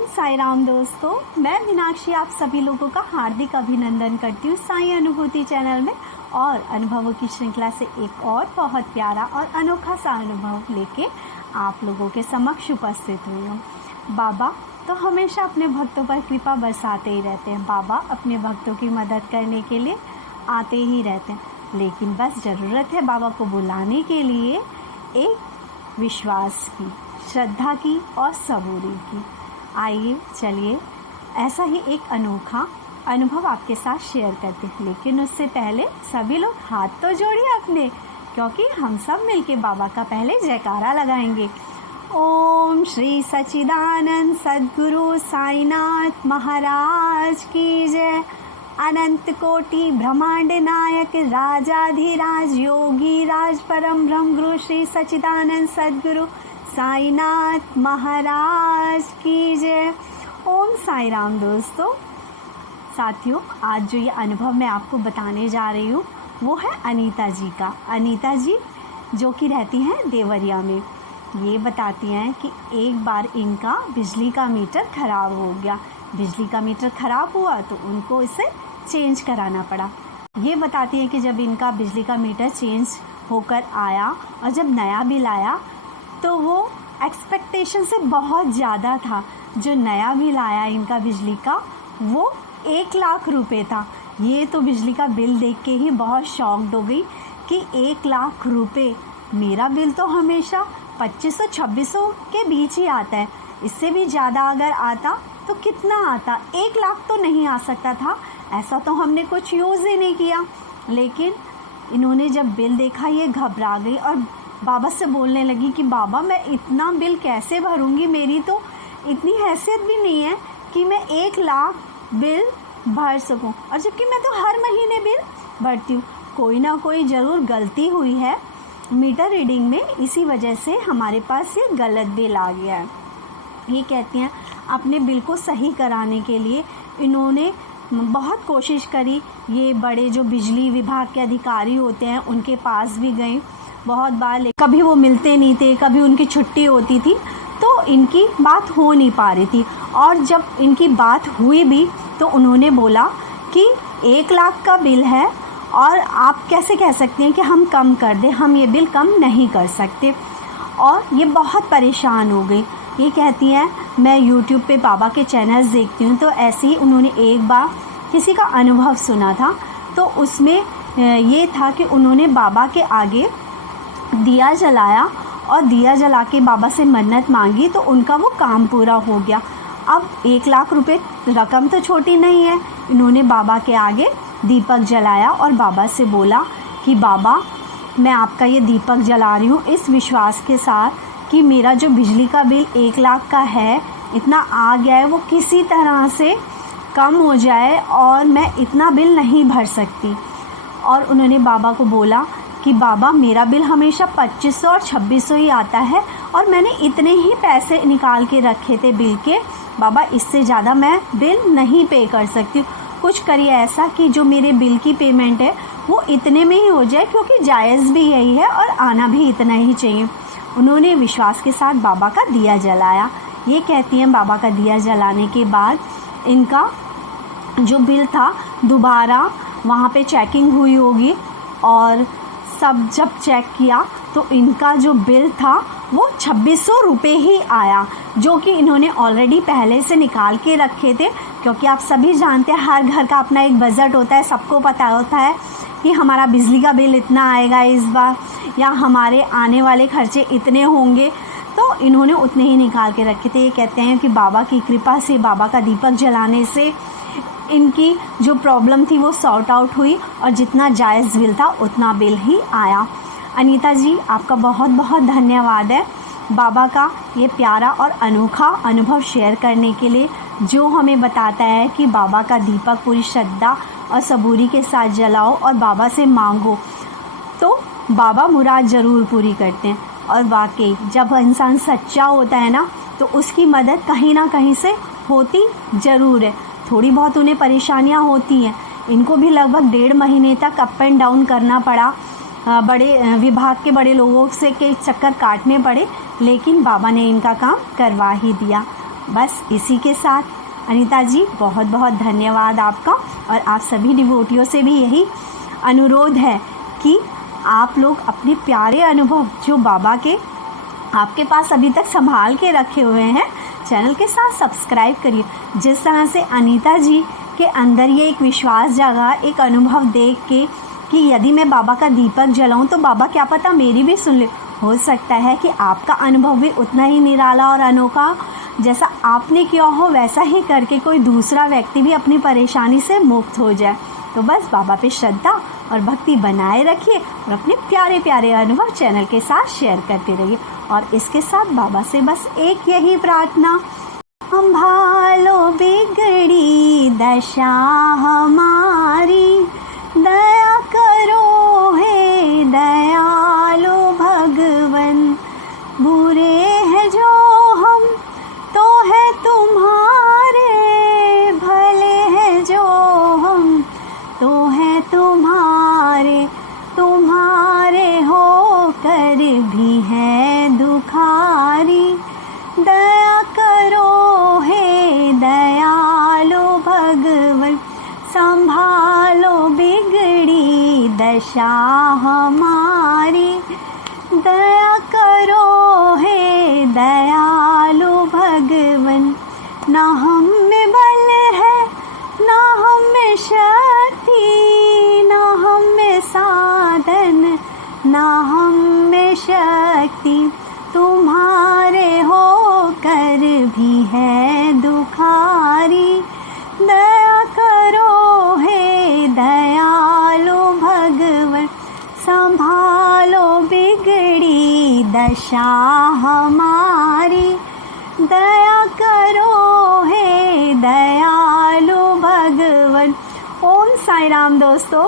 ओम साई राम दोस्तों, मैं मीनाक्षी आप सभी लोगों का हार्दिक अभिनंदन करती हूँ साई अनुभूति चैनल में। और अनुभवों की श्रृंखला से एक और बहुत प्यारा और अनोखा सा अनुभव लेके आप लोगों के समक्ष उपस्थित हुई हूँ। बाबा तो हमेशा अपने भक्तों पर कृपा बरसाते ही रहते हैं। बाबा अपने भक्तों की मदद करने के लिए आते ही रहते हैं, लेकिन बस ज़रूरत है बाबा को बुलाने के लिए एक विश्वास की, श्रद्धा की और सबूरी की। आइए चलिए ऐसा ही एक अनोखा अनुभव आपके साथ शेयर करते हैं, लेकिन उससे पहले सभी लोग हाथ तो जोड़िए अपने, क्योंकि हम सब मिलके बाबा का पहले जयकारा लगाएंगे। ओम श्री सच्चिदानंद सद्गुरु साईनाथ महाराज की जय। अनंत कोटि ब्रह्मांड नायक राजाधिराज योगी राज परम ब्रह्म गुरु श्री सच्चिदानंद सद्गुरु साईनाथ महाराज की जय। ओम साई राम दोस्तों। साथियों, आज जो ये अनुभव मैं आपको बताने जा रही हूँ वो है अनीता जी का। अनीता जी जो कि रहती हैं देवरिया में, ये बताती हैं कि एक बार इनका बिजली का मीटर ख़राब हो गया। बिजली का मीटर ख़राब हुआ तो उनको इसे चेंज कराना पड़ा। ये बताती हैं कि जब इनका बिजली का मीटर चेंज होकर आया और जब नया बिल आया तो वो एक्सपेक्टेशन से बहुत ज़्यादा था। जो नया बिल आया इनका बिजली का वो 1,00,000 रुपये था। ये तो बिजली का बिल देख के ही बहुत शॉक्ड हो गई कि 1,00,000 रुपये। मेरा बिल तो हमेशा 2500-2600 के बीच ही आता है, इससे भी ज़्यादा अगर आता तो कितना आता, 1,00,000 तो नहीं आ सकता था। ऐसा तो हमने कुछ यूज़ ही नहीं किया। लेकिन इन्होंने जब बिल देखा ये घबरा गई और बाबा से बोलने लगी कि बाबा मैं इतना बिल कैसे भरूंगी, मेरी तो इतनी हैसियत भी नहीं है कि मैं 1,00,000 बिल भर सकूं। और जबकि मैं तो हर महीने बिल भरती हूँ। कोई ना कोई ज़रूर गलती हुई है मीटर रीडिंग में, इसी वजह से हमारे पास ये गलत बिल आ गया है। ये कहती हैं अपने बिल को सही कराने के लिए इन्होंने बहुत कोशिश करी। ये बड़े जो बिजली विभाग के अधिकारी होते हैं उनके पास भी गए बहुत बार, कभी वो मिलते नहीं थे, कभी उनकी छुट्टी होती थी, तो इनकी बात हो नहीं पा रही थी। और जब इनकी बात हुई भी तो उन्होंने बोला कि 1,00,000 का बिल है और आप कैसे कह सकते हैं कि हम कम कर दें, हम ये बिल कम नहीं कर सकते। और ये बहुत परेशान हो गई। ये कहती हैं मैं YouTube पे बाबा के चैनल्स देखती हूँ, तो ऐसे ही उन्होंने एक बार किसी का अनुभव सुना था। तो उसमें ये था कि उन्होंने बाबा के आगे दिया जलाया और दिया जला के बाबा से मन्नत मांगी तो उनका वो काम पूरा हो गया। अब 1,00,000 रुपये रकम तो छोटी नहीं है। इन्होंने बाबा के आगे दीपक जलाया और बाबा से बोला कि बाबा मैं आपका ये दीपक जला रही हूँ इस विश्वास के साथ कि मेरा जो बिजली का बिल 1,00,000 का है, इतना आ गया है, वो किसी तरह से कम हो जाए और मैं इतना बिल नहीं भर सकती। और उन्होंने बाबा को बोला कि बाबा मेरा बिल हमेशा 2500 और 2600 ही आता है और मैंने इतने ही पैसे निकाल के रखे थे बिल के। बाबा इससे ज़्यादा मैं बिल नहीं पे कर सकती। कुछ करिए ऐसा कि जो मेरे बिल की पेमेंट है वो इतने में ही हो जाए, क्योंकि जायज़ भी यही है और आना भी इतना ही चाहिए। उन्होंने विश्वास के साथ बाबा का दिया जलाया। ये कहती हैं बाबा का दिया जलाने के बाद इनका जो बिल था दोबारा वहाँ पे चेकिंग हुई होगी और सब जब चेक किया तो इनका जो बिल था वो 2600 रुपये ही आया, जो कि इन्होंने ऑलरेडी पहले से निकाल के रखे थे। क्योंकि आप सभी जानते हैं हर घर का अपना एक बजट होता है, सबको पता होता है कि हमारा बिजली का बिल इतना आएगा इस बार या हमारे आने वाले खर्चे इतने होंगे, तो इन्होंने उतने ही निकाल के रखे थे। ये कहते हैं कि बाबा की कृपा से, बाबा का दीपक जलाने से इनकी जो प्रॉब्लम थी वो सॉर्ट आउट हुई और जितना जायज़ बिल था उतना बिल ही आया। अनीता जी आपका बहुत बहुत धन्यवाद है बाबा का ये प्यारा और अनोखा अनुभव शेयर करने के लिए, जो हमें बताता है कि बाबा का दीपक पूरी श्रद्धा और सबूरी के साथ जलाओ और बाबा से मांगो तो बाबा मुराद ज़रूर पूरी करते हैं। और वाकई जब इंसान सच्चा होता है ना तो उसकी मदद कहीं ना कहीं से होती ज़रूर है। थोड़ी बहुत उन्हें परेशानियां होती हैं। इनको भी लगभग 1.5 महीने तक अप एंड डाउन करना पड़ा, बड़े विभाग के बड़े लोगों से के चक्कर काटने पड़े, लेकिन बाबा ने इनका काम करवा ही दिया। बस इसी के साथ अनीता जी बहुत बहुत धन्यवाद आपका, और आप सभी डिवोटियों से भी यही अनुरोध है कि आप लोग अपने प्यारे अनुभव जो बाबा के आपके पास अभी तक संभाल के रखे हुए हैं, चैनल के साथ सब्सक्राइब करिए। जिस तरह से अनीता जी के अंदर ये एक विश्वास जागा, एक अनुभव देख के कि यदि मैं बाबा का दीपक जलाऊं तो बाबा क्या पता मेरी भी सुन ले। हो सकता है कि आपका अनुभव भी उतना ही निराला और अनोखा जैसा आपने किया हो, वैसा ही करके कोई दूसरा व्यक्ति भी अपनी परेशानी से मुक्त हो जाए। तो बस बाबा पे श्रद्धा और भक्ति बनाए रखिए और अपने प्यारे प्यारे अनुभव चैनल के साथ शेयर करते रहिए। और इसके साथ बाबा से बस एक यही प्रार्थना, संभालो बिगड़ी दशा हमारी, दया करो हे दयालु भगवन। बुरे हैं जो हम तो है तुम्हारे, भले हैं जो हम तो है तुम्हारे, तुम्हारे होकर भी है दुखारी। दया करो हे दयालु भगवन, संभालो बिगड़ी दशा हमारी। दया करो हे दयालु भगवन, ना हम में बल है ना हम में शक्ति, ना हम में साधन ना हम में शक्ति, तुम्हारे होकर भी है दुखारी। दया करो हे दयालु भगवन, संभालो बिगड़ी दशा हमारी। दया करो हे दयालु भगवन। ओम साई राम दोस्तों।